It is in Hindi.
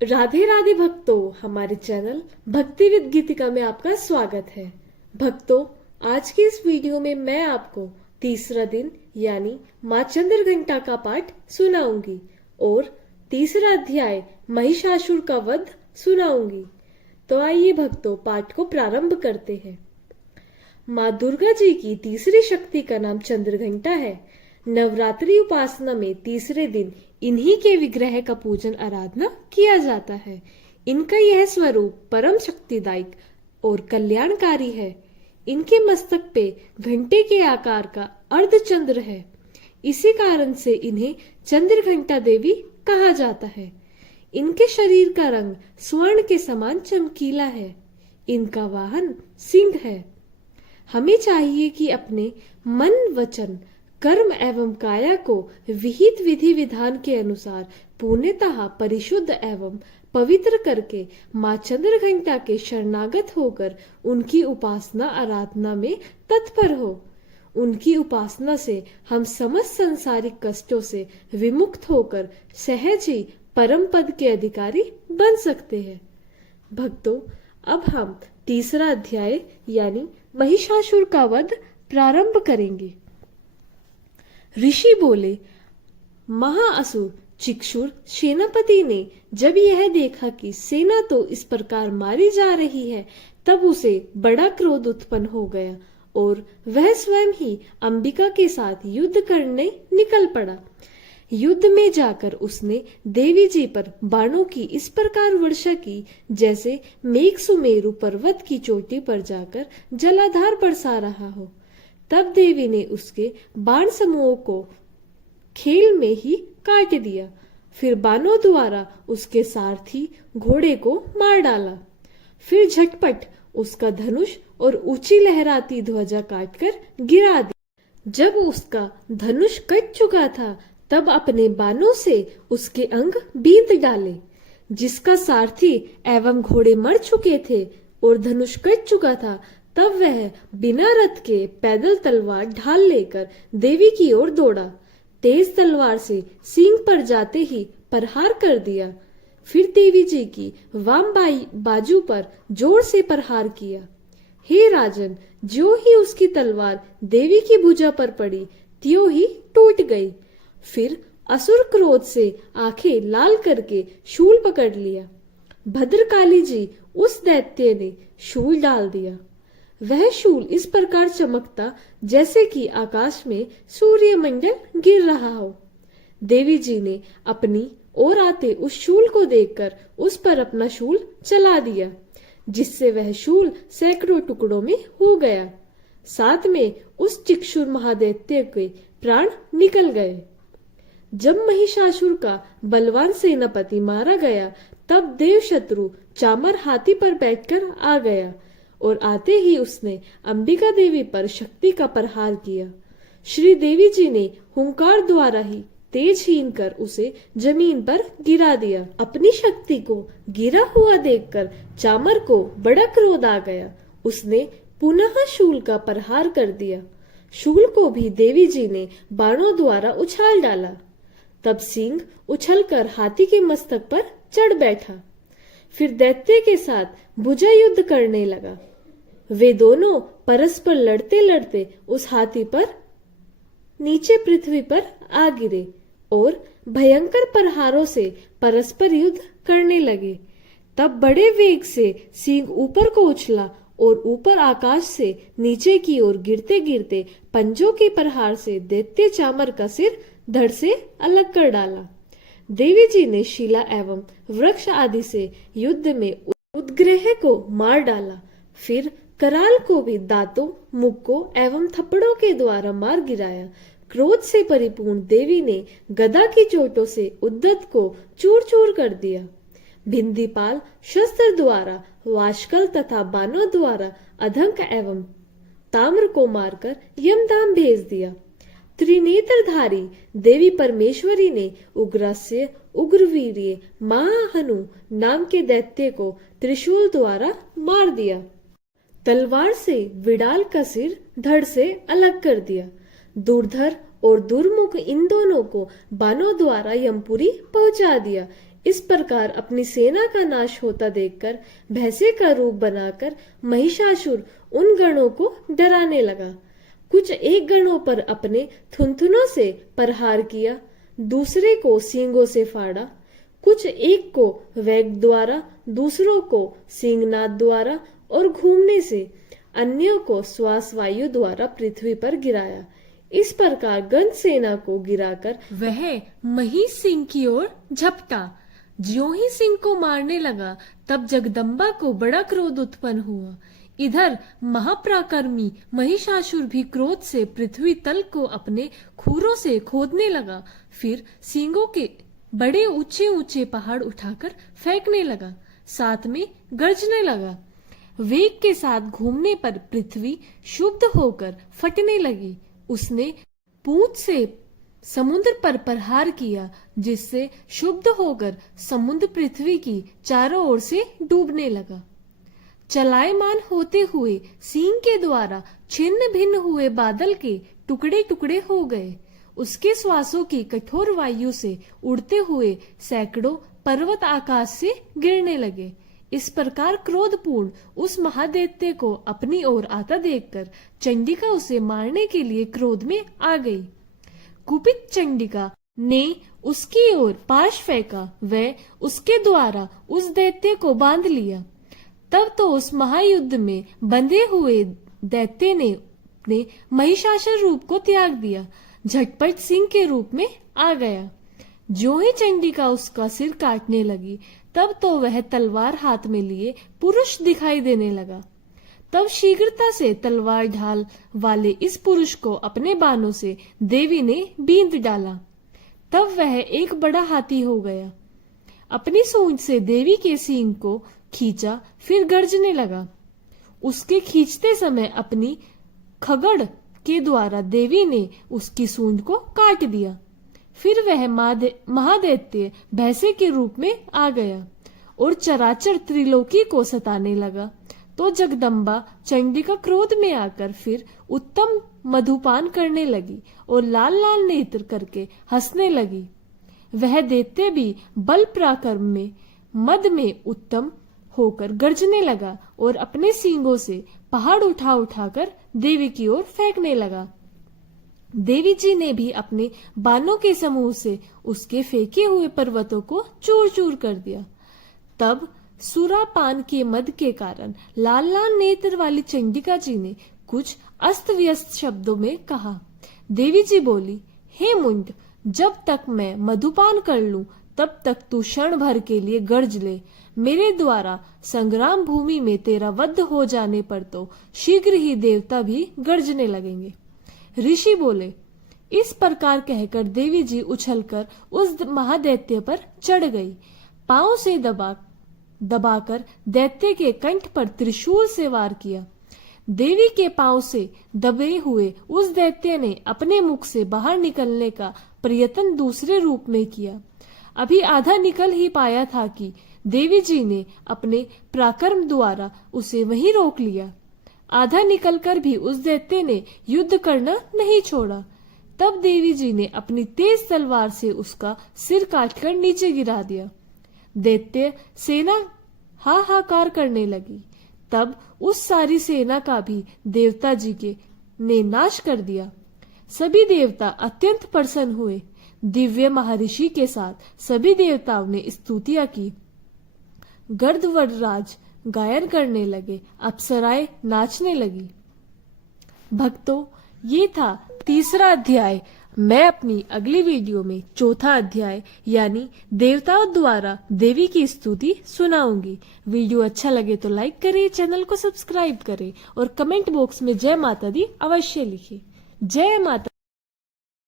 राधे राधे भक्तों, हमारे चैनल भक्ति विद गीतिका में आपका स्वागत है। भक्तों, आज की इस वीडियो में मैं आपको तीसरा दिन यानी माँ चंद्रघंटा का पाठ सुनाऊंगी और तीसरा अध्याय महिषासुर का वध सुनाऊंगी। तो आइए भक्तों, पाठ को प्रारंभ करते हैं। माँ दुर्गा जी की तीसरी शक्ति का नाम चंद्रघंटा है। नवरात्रि उपासना में तीसरे दिन इन्हीं के विग्रह का पूजन आराधना किया जाता है। इनका यह स्वरूप परम शक्तिदायक और कल्याणकारी है। इनके मस्तक पे घंटे के आकार का अर्धचंद्र है। इसी कारण से इन्हें चंद्रघंटा देवी कहा जाता है। इनके शरीर का रंग स्वर्ण के समान चमकीला है। इनका वाहन सिंह है। हमें चाहिए कि अपने मन, वचन, कर्म एवं काया को विहित विधि विधान के अनुसार पूर्णतः परिशुद्ध एवं पवित्र करके माँ चंद्रघंटा के शरणागत होकर उनकी उपासना आराधना में तत्पर हो। उनकी उपासना से हम समस्त सांसारिक कष्टों से विमुक्त होकर सहज ही परम पद के अधिकारी बन सकते हैं। भक्तों, अब हम तीसरा अध्याय यानी महिषासुर का वध प्रारंभ करेंगे। ऋषि बोले, महाअसुर चिक्षुर सेनापति ने जब यह देखा कि सेना तो इस प्रकार मारी जा रही है, तब उसे बड़ा क्रोध उत्पन्न हो गया और वह स्वयं ही अंबिका के साथ युद्ध करने निकल पड़ा। युद्ध में जाकर उसने देवी जी पर बाणों की इस प्रकार वर्षा की जैसे मेघ सुमेरु पर्वत की चोटी पर जाकर जलाधार बरसा रहा हो। तब देवी ने उसके बाण समूहों को खेल में ही काट दिया। फिर बाणों द्वारा उसके सारथी घोड़े को मार डाला। फिर झटपट उसका धनुष और ऊंची लहराती ध्वजा काटकर गिरा दी। जब उसका धनुष कट चुका था, तब अपने बाणों से उसके अंग बींध डाले। जिसका सारथी एवं घोड़े मर चुके थे और धनुष कट चुका था, तब वह बिना रथ के पैदल तलवार ढाल लेकर देवी की ओर दौड़ा। तेज तलवार से सींग पर जाते ही प्रहार कर दिया। फिर देवी जी की वाम बाजू पर जोर से प्रहार किया। हे राजन, जो ही उसकी तलवार देवी की भुजा पर पड़ी, त्यों ही टूट गई। फिर असुर क्रोध से आंखें लाल करके शूल पकड़ लिया। भद्रकाली जी उस दैत्य ने शूल डाल दिया। वह शूल इस प्रकार चमकता जैसे कि आकाश में सूर्यमंडल गिर रहा हो। देवी जी ने अपनी ओर आते उस शूल को देखकर उस पर अपना शूल चला दिया, जिससे वह शूल सैकड़ों टुकड़ों में हो गया। साथ में उस चिक्षुर महादैत्य के प्राण निकल गए। जब महिषासुर का बलवान सेनापति मारा गया, तब देवशत्रु चामर हाथी पर बैठकर आ गया और आते ही उसने अंबिका देवी पर शक्ति का प्रहार किया। श्री देवी जी ने हुंकार द्वारा ही तेजहीन कर उसे जमीन पर गिरा दिया। अपनी शक्ति को गिरा हुआ देखकर चामर को बड़ा क्रोध आ गया। उसने पुनः शूल का प्रहार कर दिया। शूल को भी देवी जी ने बाणों द्वारा उछाल डाला। तब सिंह उछलकर हाथी के मस्तक पर चढ़ बैठा। फिर दैत्य के साथ भुजा युद्ध करने लगा। वे दोनों परस्पर लड़ते लड़ते उस हाथी पर नीचे पृथ्वी पर आ गिरे और भयंकर प्रहारों से परस्पर युद्ध करने लगे। तब बड़े वेग से सिंह ऊपर को उछला और ऊपर आकाश से नीचे की ओर गिरते गिरते पंजों के प्रहार से दैत्य चामर का सिर धड़ से अलग कर डाला। देवी जी ने शिला एवं वृक्ष आदि से युद्ध में उद्ग्रह को मार डाला। फिर कराल को भी दांतों, मुक्कों एवं थप्पड़ों के द्वारा मार गिराया। क्रोध से परिपूर्ण देवी ने गदा की चोटों से उद्धत को चूर चूर कर दिया। भिंदीपाल शस्त्र द्वारा, वाशकल तथा बाणों द्वारा अधंक एवं ताम्र को मारकर यमधाम भेज दिया। त्रिनेत्रधारी देवी परमेश्वरी ने उग्रस्य उग्रवीर्य महाहनु नाम के दैत्य को त्रिशूल द्वारा मार दिया। तलवार से विडाल का सिर धड़ से अलग कर दिया। दुर्धर और दुर्मुख इन दोनों को बाणों द्वारा यमपुरी पहुंचा दिया। इस प्रकार अपनी सेना का नाश होता देखकर भैंसे का रूप बनाकर महिषासुर उन गणों को डराने लगा। कुछ एक गणों पर अपने थुनथुनों से प्रहार किया, दूसरे को सींगों से फाड़ा, कुछ एक को वेग द्वारा, दूसरों को सींगनाद द्वारा और घूमने से अन्यों को श्वास वायु द्वारा पृथ्वी पर गिराया। इस प्रकार गंध सेना को गिराकर वह महिष सिंह की ओर झपटा। ज्यों ही सिंह को मारने लगा तब जगदम्बा को बड़ा क्रोध उत्पन्न हुआ। इधर महापराक्रमी महिषासुर भी क्रोध से पृथ्वी तल को अपने खूरों से खोदने लगा। फिर सींगों के बड़े ऊंचे ऊंचे पहाड़ उठाकर फेंकने लगा, साथ में गर्जने लगा। वेग के साथ घूमने पर पृथ्वी शुद्ध होकर फटने लगी। उसने पूंछ से समुद्र पर प्रहार किया, जिससे शुद्ध होकर समुद्र पृथ्वी की चारों ओर से डूबने लगा। चलायमान होते हुए सिंह के द्वारा छिन्न भिन्न हुए बादल के टुकड़े टुकड़े हो गए। उसके श्वासों की कठोर वायु से उड़ते हुए सैकड़ों पर्वत आकाश से गिरने लगे। इस प्रकार क्रोधपूर्ण उस महादैत्य को अपनी ओर आता देखकर चंडिका उसे मारने के लिए क्रोध में आ गई। कुपित चंडिका ने उसकी ओर पाश फेंका, वह उसके द्वारा उस दैत्य को बांध लिया। तब तो उस महायुद्ध में बंधे हुए दैत्य ने अपने महिषासुर रूप को त्याग दिया, झटपट सिंह के रूप में आ गया। जो ही चंडिका उसका सिर काटने लगी तब तो वह तलवार हाथ में लिए पुरुष दिखाई देने लगा। तब शीघ्रता से तलवार ढाल वाले इस पुरुष को अपने बाणों से देवी ने बींध डाला। तब वह एक बड़ा हाथी हो गया। अपनी सूंड से देवी के सींग को खींचा, फिर गर्जने लगा। उसके खींचते समय अपनी खगड़ के द्वारा देवी ने उसकी सूंड को काट दिया। फिर वह महादैत्य भैंसे के रूप में आ गया और चराचर त्रिलोकी को सताने लगा। तो जगदम्बा चंडिका क्रोध में आकर फिर उत्तम मधुपान करने लगी और लाल लाल नेत्र करके हंसने लगी। वह दैत्य भी बल पराक्रम में मद में उत्तम होकर गर्जने लगा और अपने सींगों से पहाड़ उठा उठाकर देवी की ओर फेंकने लगा। देवी जी ने भी अपने बाणों के समूह से उसके फेंके हुए पर्वतों को चूर चूर कर दिया। तब सुरापान के मद के कारण लाल लाल नेत्र वाली चंडिका जी ने कुछ अस्त व्यस्त शब्दों में कहा। देवी जी बोली, हे मुंड, जब तक मैं मधुपान कर लूं तब तक तू क्षण भर के लिए गर्ज ले। मेरे द्वारा संग्राम भूमि में तेरा वध हो जाने पर तो शीघ्र ही देवता भी गर्जने लगेंगे। ऋषि बोले। इस प्रकार कहकर देवी जी उछलकर उस महादैत्य पर चढ़ गई। पांव से दबाकर दैत्य के कंठ पर त्रिशूल से वार किया। देवी के पांव से दबे हुए उस दैत्य ने अपने मुख से बाहर निकलने का प्रयत्न दूसरे रूप में किया। अभी आधा निकल ही पाया था कि देवी जी ने अपने पराक्रम द्वारा उसे वहीं रोक लिया। आधा निकलकर भी उस दैत्य ने युद्ध करना नहीं छोड़ा। तब देवी जी ने अपनी तेज तलवार से उसका सिर काटकर नीचे गिरा दिया। दैत्य सेना हाहाकार करने लगी। तब उस सारी सेना का भी देवता जी के ने नाश कर दिया। सभी देवता अत्यंत प्रसन्न हुए। दिव्य महर्षि के साथ सभी देवताओं ने स्तुतियां की। गर्दवरराज गायन करने लगे, अप्सराएं नाचने लगी। भक्तों, ये था तीसरा अध्याय। मैं अपनी अगली वीडियो में चौथा अध्याय यानी देवताओं द्वारा देवी की स्तुति सुनाऊंगी। वीडियो अच्छा लगे तो लाइक करें, चैनल को सब्सक्राइब करें और कमेंट बॉक्स में जय माता दी अवश्य लिखें। जय माता।